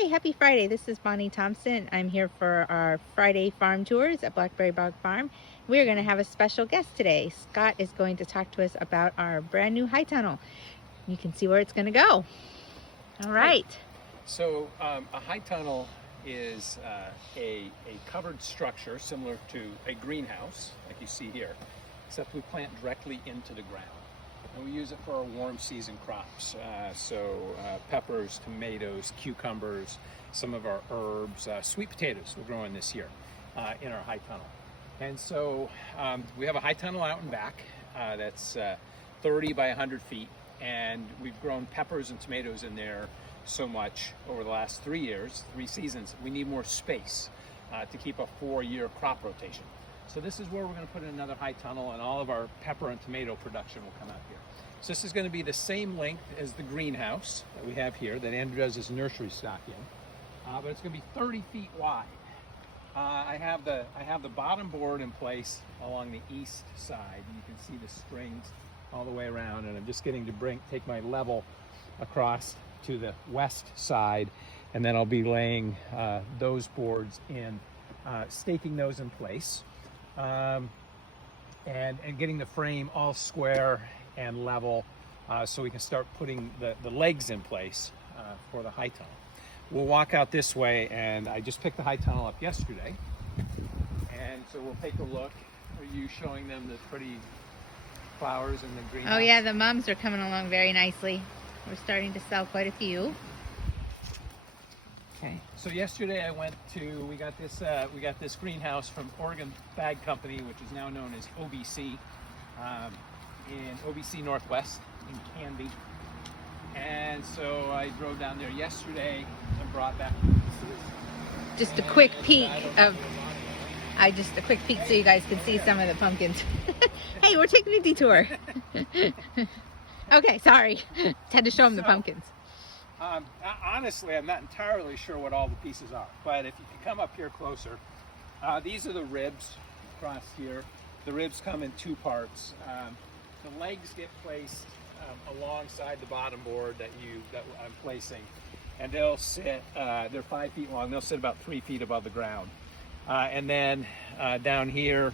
Hi, happy Friday. This is Bonnie Thompson. I'm here for our Friday farm tours at Blackberry Bog Farm. We're going to have a special guest today. Scott is going to talk to us about our brand new high tunnel. You can see where it's going to go. All right. Hi. So a high tunnel is a covered structure similar to a greenhouse, like you see here, except we plant directly into the ground. And we use it for our warm season crops. Peppers, tomatoes, cucumbers, some of our herbs, sweet potatoes we're growing this year in our high tunnel. And so we have a high tunnel out and back that's 30 by 100 feet. And we've grown peppers and tomatoes in there so much over the last 3 years, 3 seasons. We need more space to keep a 4-year crop rotation. So this is where we're going to put in another high tunnel, and all of our pepper and tomato production will come out here. So this is going to be the same length as the greenhouse that we have here that Andrew does his nursery stock in, but it's going to be 30 feet wide. I have the bottom board in place along the east side. You can see the strings all the way around, and I'm just getting to take my level across to the west side, and then I'll be laying those boards in, staking those in place, and getting the frame all square and level so we can start putting the legs in place for the high tunnel. We'll walk out this way, and I just picked the high tunnel up yesterday, and so we'll take a look. Are you showing them the pretty flowers in the greenhouse? Oh yeah, the mums are coming along very nicely. We're starting to sell quite a few. Okay. So yesterday we got this greenhouse from Oregon Bag Company, which is now known as OBC, in OBC Northwest in Canby. And so I drove down there yesterday and brought back Just a quick peek so you guys can see some of the pumpkins. Hey, we're taking a detour. Okay, sorry. Had to show them the pumpkins. Honestly, I'm not entirely sure what all the pieces are, but if you can come up here closer, these are the ribs across here. The ribs come in 2 parts. The legs get placed alongside the bottom board that I'm placing, and they'll sit. They're 5 feet long. They'll sit about 3 feet above the ground, and then down here,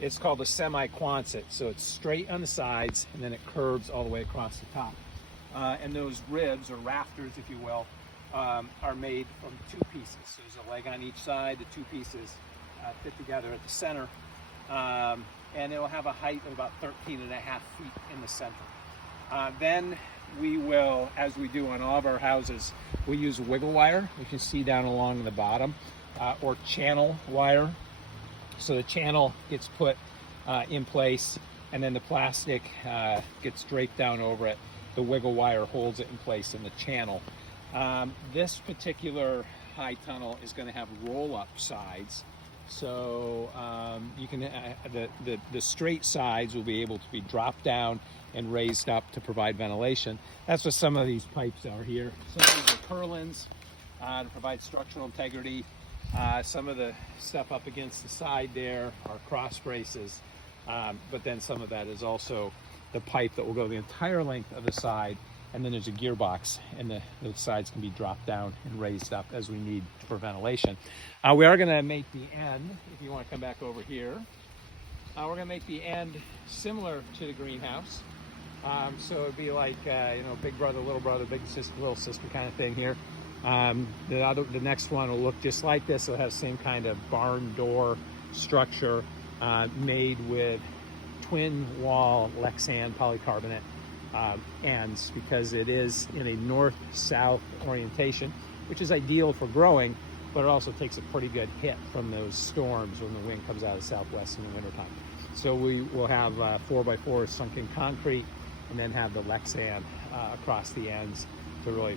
it's called a semi-Quonset. So it's straight on the sides, and then it curves all the way across the top. And those ribs, or rafters, if you will, are made from 2 pieces. So there's a leg on each side. The 2 pieces fit together at the center, and it'll have a height of about 13.5 feet in the center. Then we will, as we do on all of our houses, we use wiggle wire. You can see down along the bottom, or channel wire. So the channel gets put in place, and then the plastic gets draped down over it. The wiggle wire holds it in place in the channel. This particular high tunnel is going to have roll-up sides. So you can the straight sides will be able to be dropped down and raised up to provide ventilation. That's what some of these pipes are here. Some of these are purlins to provide structural integrity. Some of the stuff up against the side there are cross braces, but then some of that is also the pipe that will go the entire length of the side, and then there's a gearbox, and the sides can be dropped down and raised up as we need for ventilation. We are going to make the end, if you want to come back over here, we're going to make the end similar to the greenhouse. So it'd be like, big brother, big sister, little sister kind of thing here. The next one will look just like this. It'll have the same kind of barn door structure made with twin wall Lexan polycarbonate ends, because it is in a north-south orientation, which is ideal for growing, but it also takes a pretty good hit from those storms when the wind comes out of the southwest in the wintertime. So we will have 4x4 sunk in concrete, and then have the Lexan across the ends to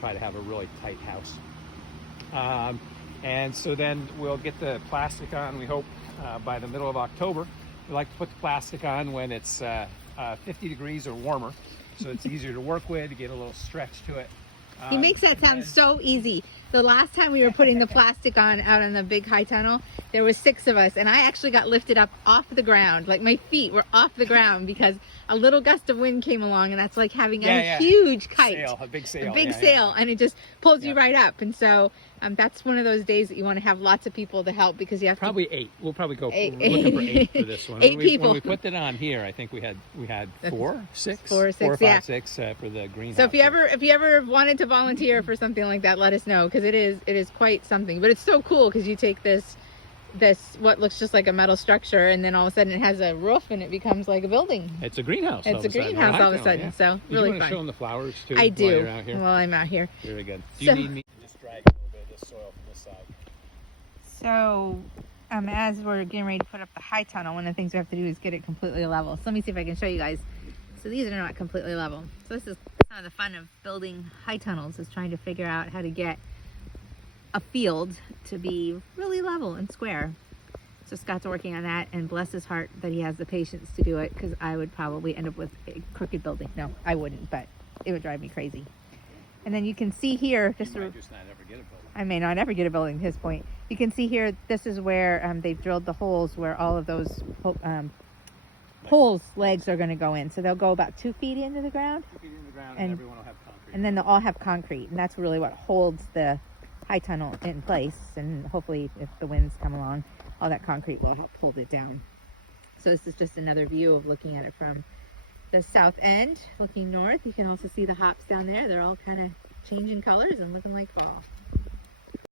try to have a really tight house. And so then we'll get the plastic on, we hope, by the middle of October. We like to put the plastic on when it's 50 degrees or warmer, so it's easier to work with, to get a little stretch to it. He makes that sound so easy. The last time we were putting the plastic on out on the big high tunnel, there was 6 of us, and I actually got lifted up off the ground. Like, my feet were off the ground because a little gust of wind came along, and that's like having Yeah, a huge kite. A big sail. A big yeah, sail, yeah. and it just pulls you Yeah. right up. And so that's one of those days that you want to have lots of people to help, because you have Probably 8. We'll probably go Eight. we're looking for 8 for this one. 8 people. When we put it on here, I think we had 4, 6, 4 or 6, 5, yeah. 6 for the greenhouse. So if you ever wanted to volunteer for something like that, let us know, because it is quite something. But it's so cool because you take this what looks just like a metal structure, and then all of a sudden it has a roof and it becomes like a building. It's a greenhouse. It's a greenhouse all of a sudden. So Did really you want to fun. show them the flowers too? I While do. you're out here? While I'm out here. Very good. Do So- you need me? Just drag a little bit of this soil from this side. So, as we're getting ready to put up the high tunnel, one of the things we have to do is get it completely level. So let me see if I can show you guys. So these are not completely level. So this is some of the fun of building high tunnels, is trying to figure out how to get a field to be really level and square. So Scott's working on that, and bless his heart that he has the patience to do it, because I would probably end up with a crooked building. No, I wouldn't, but it would drive me crazy. And then you can see here, You might just not ever get a building. I may not ever get a building, his point. You can see here, this is where they've drilled the holes where all of those poles legs are going to go in. So they'll go about 2 feet into the ground, 2 feet in the ground, And- and everyone will have concrete. and then they'll all have concrete. And that's really what holds the high tunnel in place. And hopefully, if the winds come along, all that concrete will help hold it down. So this is just another view of looking at it from the south end, looking north. You can also see the hops down there. They're all kind of changing colors and looking like fall.